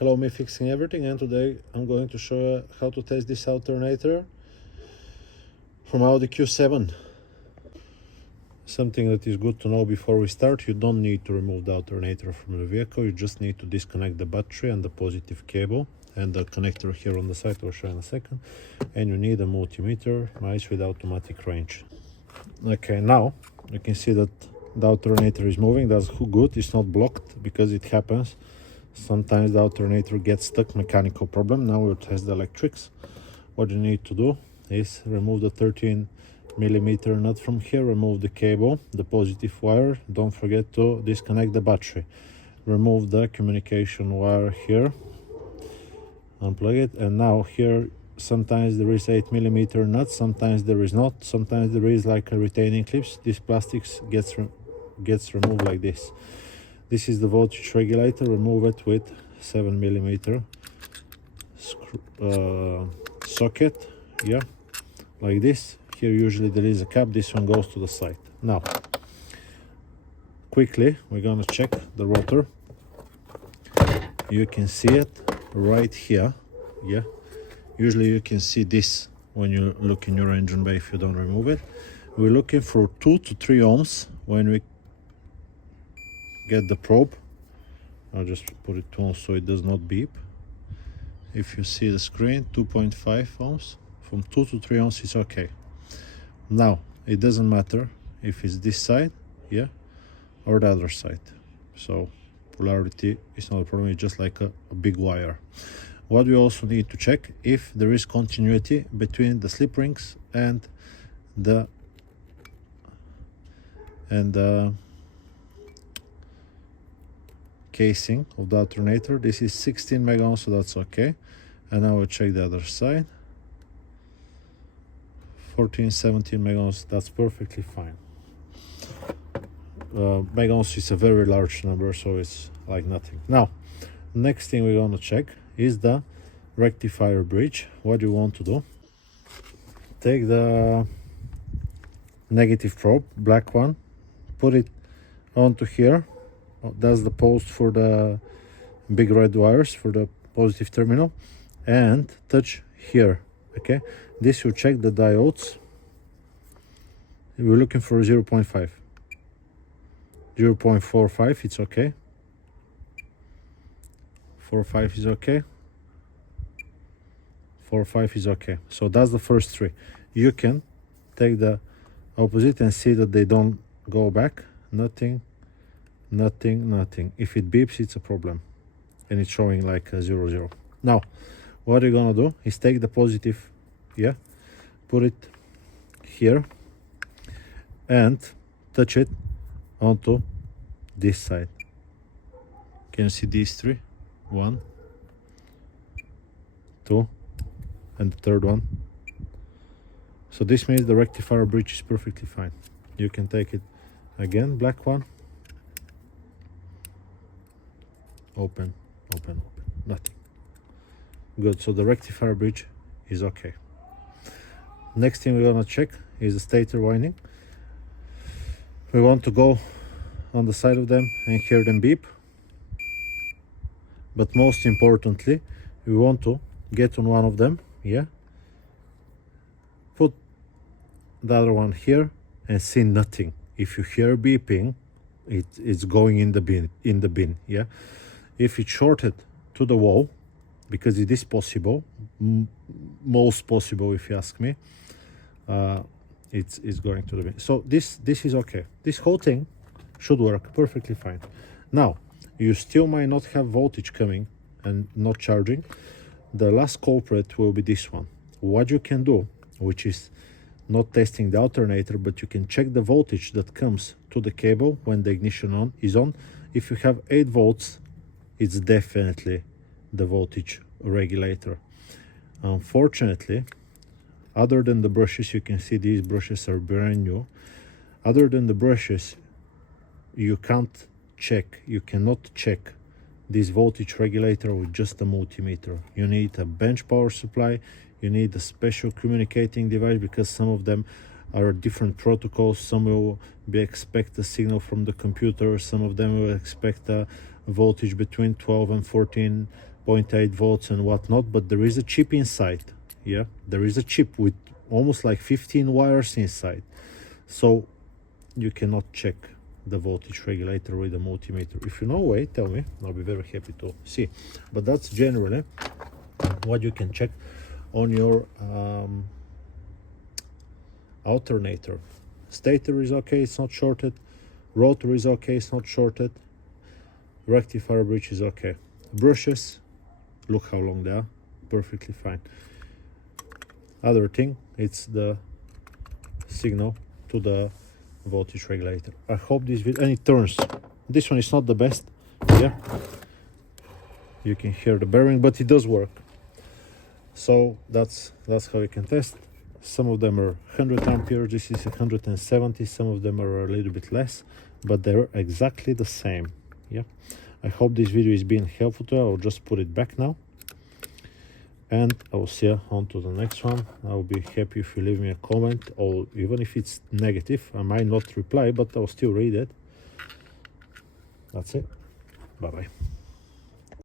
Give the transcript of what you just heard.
Hello, me fixing everything, and today I'm going to show you how to test this alternator from Audi Q7. Something that is good to know before we start: you don't need to remove the alternator from the vehicle, you just need to disconnect the battery and the positive cable and the connector here on the side, I'll show you in a second. And you need a multimeter, mice with automatic range. Okay, now you can see that the alternator is moving. That's good, it's not blocked, because it happens. Sometimes the alternator gets stuck, mechanical problem. Now we'll test the electrics. What you need to do is remove the 13mm nut from here, remove the cable, the positive wire. Don't forget to disconnect the battery. Remove the communication wire here, unplug it, and now here sometimes there is 8mm nut, sometimes there is not, sometimes there is like a retaining clips. This plastics gets removed like this. This is the voltage regulator. Remove it with 7mm socket, yeah, like this. Here usually there is a cap, this one goes to the side. Now quickly we're gonna check the rotor. You can see it right here, yeah. Usually you can see this when you look in your engine bay if you don't remove it. We're looking for 2 to 3 ohms when we get the probe. I'll just put it on so it does not beep. If you see the screen, 2.5 ohms. From 2 to 3 ohms is okay. Now it doesn't matter if it's this side, yeah, or the other side. So polarity is not a problem, it's just like a big wire. What we also need to check if there is continuity between the slip rings and the casing of the alternator. This is 16 mega ohms, so that's okay. And now we'll check the other side. 14, 17 mega ohms, that's perfectly fine. Mega ohms is a very large number, so it's like nothing. Now, next thing we're gonna check is the rectifier bridge. What you want to do: take the negative probe, black one, put it onto here. That's the post for the big red wires for the positive terminal, and touch here. Okay, this will check the diodes. We're looking for 0.5, 0.45, it's okay. 4.5 is okay. 4.5 is okay. So that's the first three. You can take the opposite and see that they don't go back. Nothing, nothing, nothing. If it beeps, it's a problem, and it's showing like a 0, 0. Now what you're gonna do is take the positive, yeah, put it here and touch it onto this side. Can you see these three? 1, 2, and the third one. So this means the rectifier bridge is perfectly fine. You can take it again, black one, open, open, open, nothing. Good, so the rectifier bridge is okay. Next thing we're gonna check is the stator winding. We want to go on the side of them and hear them beep. But most importantly, we want to get on one of them, yeah, put the other one here and see nothing. If you hear beeping, it's going in the bin, yeah. If it's shorted to the wall, because it is possible, most possible if you ask me, it's going to the bin. So this is okay. This whole thing should work perfectly fine. Now you still might not have voltage coming and not charging. The last culprit will be this one. What you can do, which is not testing the alternator, but you can check the voltage that comes to the cable when the ignition is on. If you have 8 volts, it's definitely the voltage regulator. Unfortunately, other than the brushes, you can see these brushes are brand new. Other than the brushes, you can't check, you cannot check this voltage regulator with just a multimeter. You need a bench power supply, you need a special communicating device, because some of them are different protocols. Some will expect a signal from the computer, some of them will expect a voltage between 12 and 14 0.8 volts and whatnot, but there is a chip inside. Yeah, there is a chip with almost like 15 wires inside, so you cannot check the voltage regulator with a multimeter. If you know a way, tell me, I'll be very happy to see. But that's generally what you can check on your alternator. Stator is okay, it's not shorted. Rotor is okay, it's not shorted. Rectifier bridge is okay. Brushes, look how long they are, perfectly fine. Other thing, it's the signal to the voltage regulator. I hope this video, and it turns. This one is not the best. Yeah, you can hear the bearing, but it does work. So that's how you can test. Some of them are 100 amperes, this is 170, some of them are a little bit less, but they're exactly the same. Yeah, I hope this video is being helpful to you. I'll just put it back now, and I will see you on to the next one. I'll be happy if you leave me a comment, or even if it's negative, I might not reply, but I'll still read it. That's it. Bye bye.